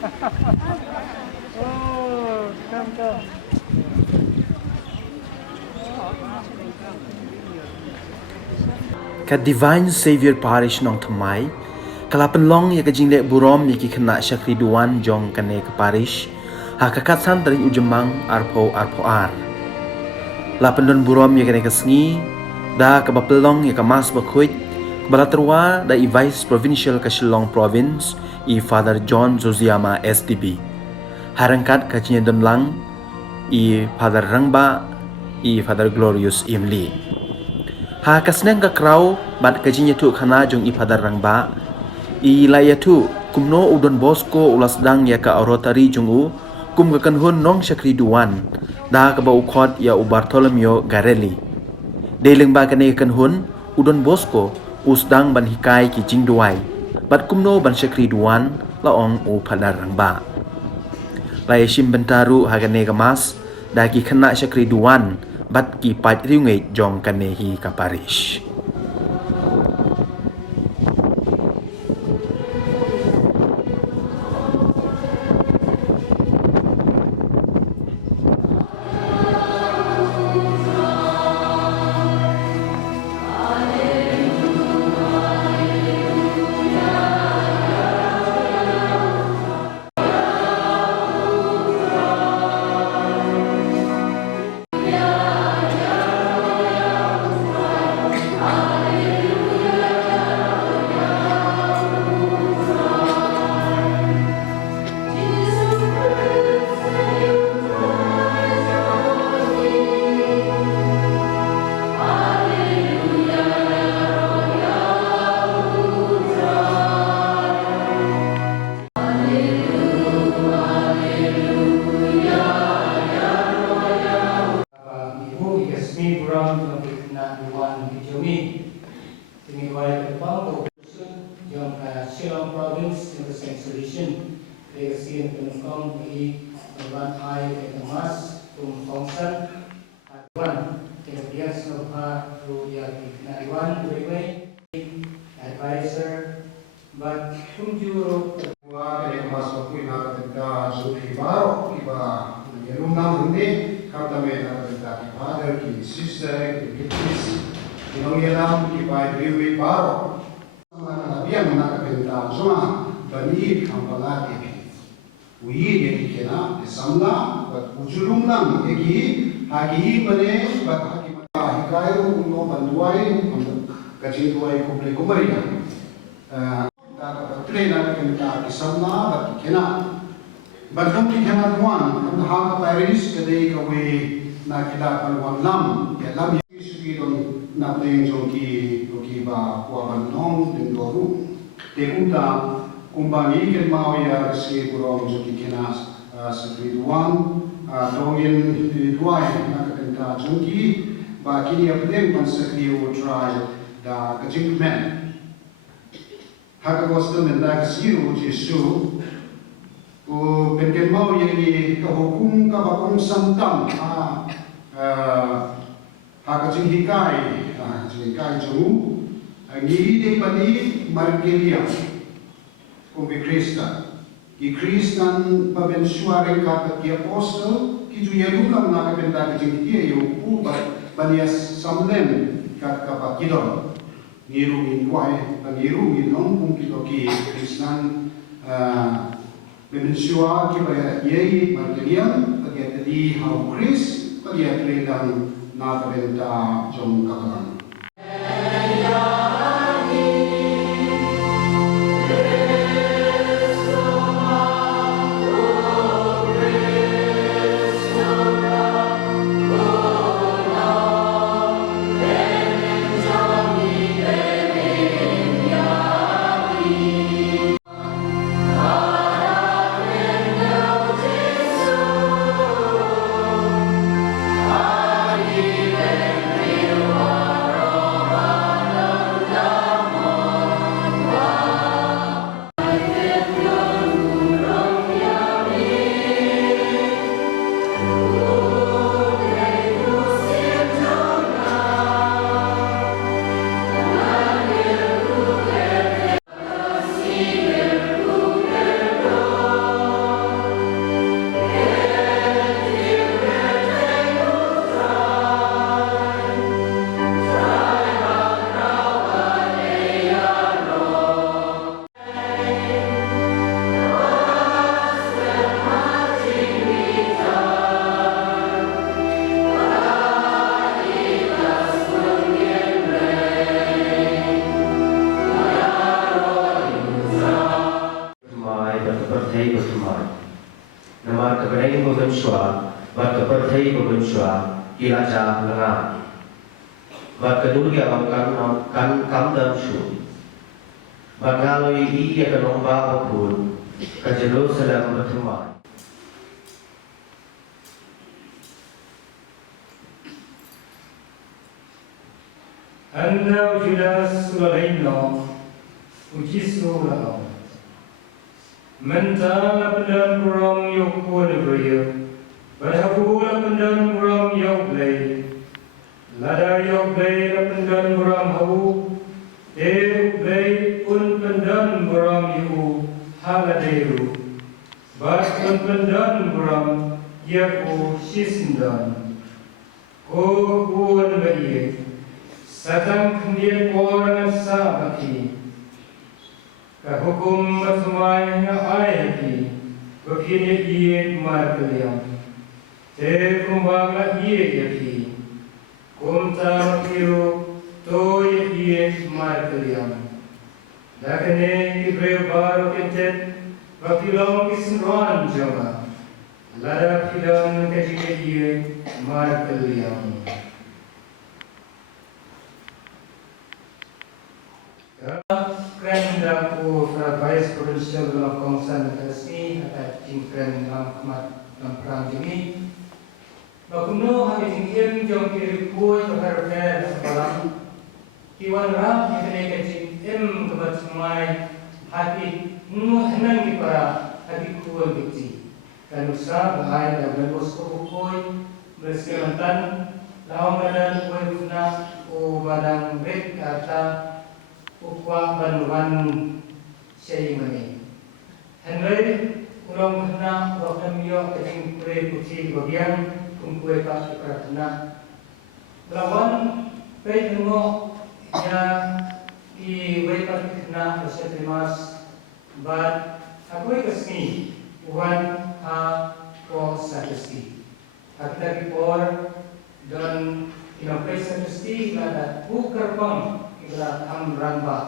Oh, come, come. Ka Divine Savior Parish nong thamai kalapan long ya ka jingle burom ya ki kena syakri duan jong kane ke parish ha kakatsan dari ujemang arpo ar lapan don burom ya kane kesngi da ka bapelong ya ka mas bakuit balaterwa da i Vice Provincial ka Shillong Province i Father John Zosiama SDB harangkat ka chinya don lang i Father Rangba i Father Glorious Imli ha kasneng ka kraw bat kajinya tu khana jong i Father Rangba i layatu kumno udon Bosco ulasdang ya ka Rotary jungu kum ka kanhun nong syakri duan da ka ba ukhot ya u Bartolomeo Garelli deling ba kane kanhun udon Bosco usdang ban hikai ki jingduai bat kumno ban syakri duan laong u Father Rangba lay shim bentaru hagane gamas da ki khana syakri duan bat ki pat riungai jong kane hi ka parish Shillong Province in the same solution. Legacy and Penukong i Ban Ai and Mas from Hongsan. One, kemudian Snopha Rudiati Nariwan Wei advisor, but Kunjuro Wa kene masuk ku ina ka suki baro iba yelum nam hindi kata me na ka father ki sister ki kids inong yelam ki bai riwi baro mana biang na ka benta zuma bani kampala ki wi ye ki kena samna bat ujulum nam ki hagi bane bat hagi hikayo uno banduai ka jinduai kumle kumariya trainer kena kisana bat kena batam ki kena tuan kam ha Paris kade kawe na kita palwan lam ya lam sugi don na pleng jong ki ba kwa ban nong din doru te kunta kumbangi ken mau ya ske kurong jong ki kena sakri duan dongin duai na kenta jong ki ba kini apdeng ban sakri o try da kajing men Hakagosto menda kasiru Jesu o benken mau yang kahukum kabakung santam hakajing hikai jung ngi de pani margelia kumbi Krista ki Kristan paben suare ka ki apostle ki ju yerulam na ka benda kajing dia yo u banias samlen ka kapakidon ngiru minwai ngiru minong kung kiloki Kristan benensua ki ba yei margelian paget di hau Kris paget redang na kabenta jong kakalan perthai bertemai. Nama kebenaran berbenshua, bat keperthai berbenshua, ilaja lengan. Bat kedurga kan kamdam shu. Bat ngaloi iya kenomba wapun, ke Jerusalem bertemai. Anda Judas Sulaimno, Ujisu Lao. Mentala pendan buram yok pun beriya, berhakula pendan buram yok lay. Lada yok lay la pendan buram hawu, lay pun pendan buram yu haladeru. Bas pun pendan buram yaku sisndan. Ko pun beriya. Satang kemudian orang sabaki, kehukum semua ayati, begini ia markeliam, terkumbang ia yaki, kumta kiru to ia markeliam. Dakne Ibrahim baru kentet, bakilong isran jama, lada kilang kejike ia markeliam. Keren daku Vice Provincial dalam kawasan Negeri atau Jingkren dalam kemat dalam perang ini. Bakuno hari jingkren jom kiri kuat berharga sebalang kiwan ram yang kena jingkren kemat semai hati nuhnan di para hati kuat bukti. Dan usaha bahaya dan berbosko kuat bersemantan lawan badan kuat guna badang red kata ukwa banwan syai mani. Henry ulang kena wakam yo keting kure putih bagian kumpul pas pratna. Lawan pe tunggu ya I wepas kena bersetemas bad aku kesini wan ha ko sakesti. Aku lagi por dan inapai sakesti lada bukar pang ila am ramba.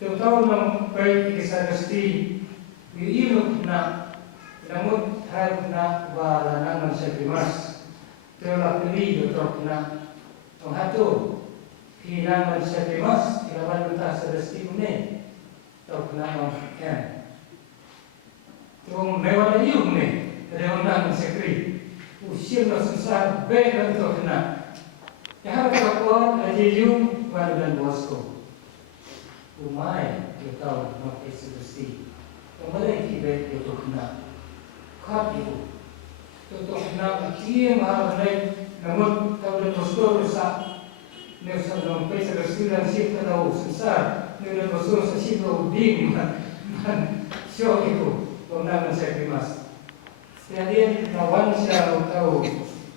Tahu nam pai kisah mesti diiluk na namun harus na balanan masyarakat. Telah pilih untuk na menghatu hilang masyarakat ilawan kita sedestiune. Tahu na kan. Tung mewah iu ne reonan masyarakat. Usia susah baik untuk na. Yang harus kapor aja iu dan Bosco. Umay, kita nak eksekusi. Kemudian kita itu kena kat itu. Itu kena kian mahal naik. Namun kalau Bosco rusak, ni usah nampai eksekusi dan siapa tahu susah. Ni Bosco sesi tu ding man syok itu. Pernah mensekrimas. Jadi kawan saya tahu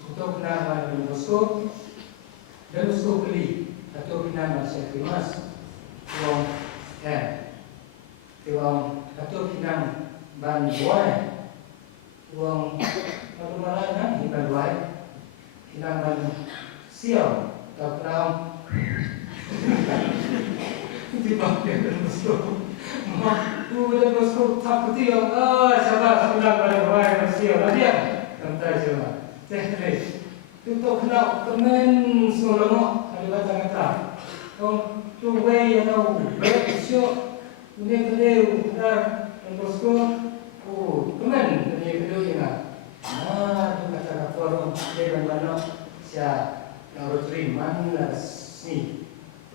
untuk kena Bosco dan Bosco beli. Atau pinang masyarakat uang uang atau pinang bantuan uang apa mana di bantuan pinang ban sial atau pinang di bantuan musuh udah musuh tak betul siapa pinang bantuan sial dia kantai siapa itu kena kemen semua ada kata oh tu way yang tahu baik show ini kedua kita Bosco oh kemen ini kedua tu kata forum dia mana sia naruh terima ni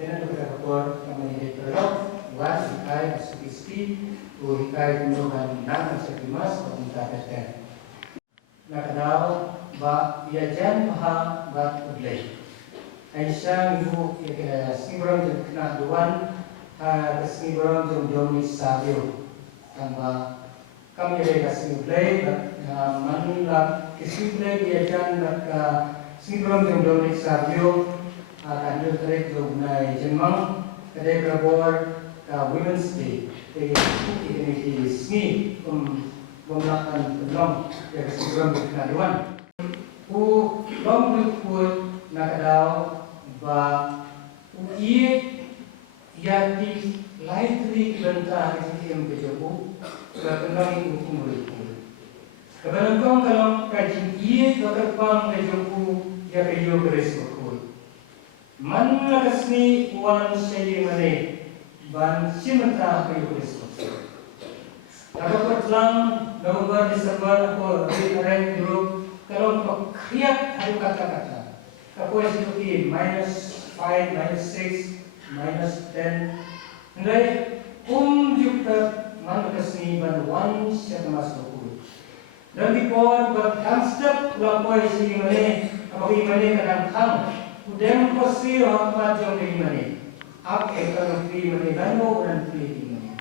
dan tu kata forum kami ini terus buat kai suki kai dengan nama sekimas minta kata nak tahu ba iajan ha ba ublay Aisyah ibu singurang jeng kena duan singurang jeng jomi sabio tambah kami ada singuplay manila singuplay iajan singurang jeng jomi sabio akan tertarik jognai jemang kedai berabor Women's Day ini sini melakukan belum ya singurang jeng kena duan long put nak daw ba uiye yati lightly benta hakim kejobu kepenang itu murid. Kepenang kalau kaji ia keterpang kejobu ya kejo beres berkul. Mana kesni wan segi mana ban simenta kejo beres berkul. Lalu pertelang November Desember atau hari grup kalau kriat hari kata-kata. Kapoi seperti -5, -6, -10. Nilai juga mana kesini ban wan siapa masuk berkul. Dan di pon berkonsep lapoi segi mana apabila mana kadang kang. Udang kosi orang macam di mana. Up ekor free mana bano dan free di mana.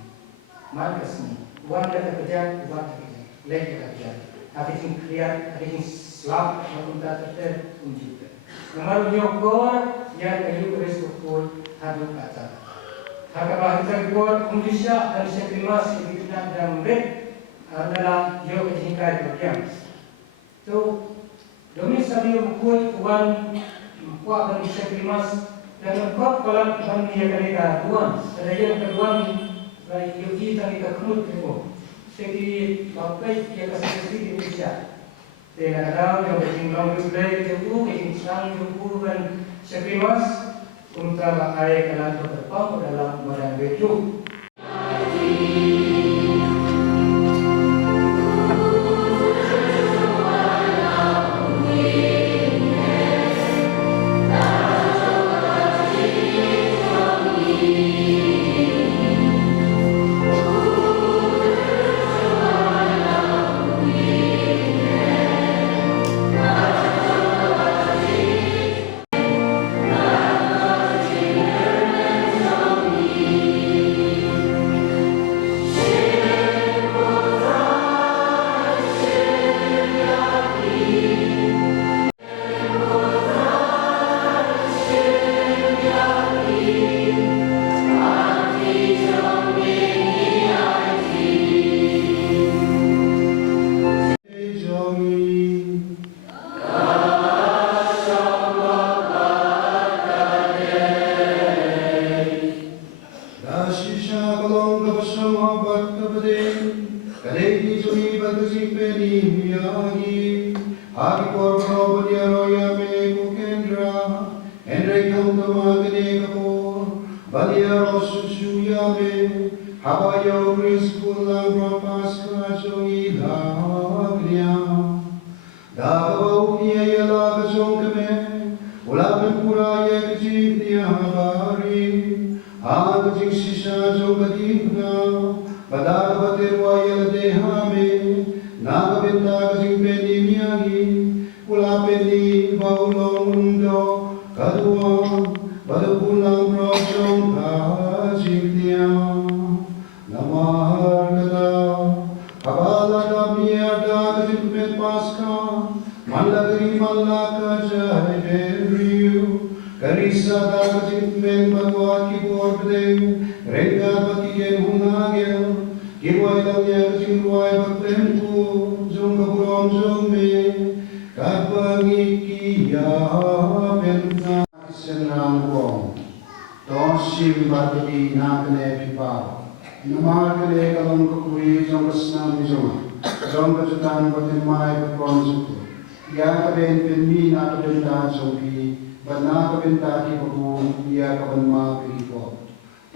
Mana kesini. Wan kata kerja, wan kerja, lek kerja. Hari ini kriat, hari ini slap, maupun tak terter unjuk. Nomor nyokor yang kayu beres berkul hadu kata. Harga bahasa kuat Indonesia dan sekrimas yang kita dan red adalah yo kejingkai berkiam. So, domis sabi berkul wan kuat dan sekrimas dan kuat kalau kami yang mereka tuan. Ada yang kedua baik yogi tadi kekrut itu. Jadi bapak ia kasih di Indonesia. Dengan ada yang berjingkang display itu, berjingkang itu dan sekrimas untuk air kalan terpang dalam barang beju.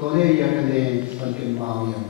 Tole ya kene panken mau ya.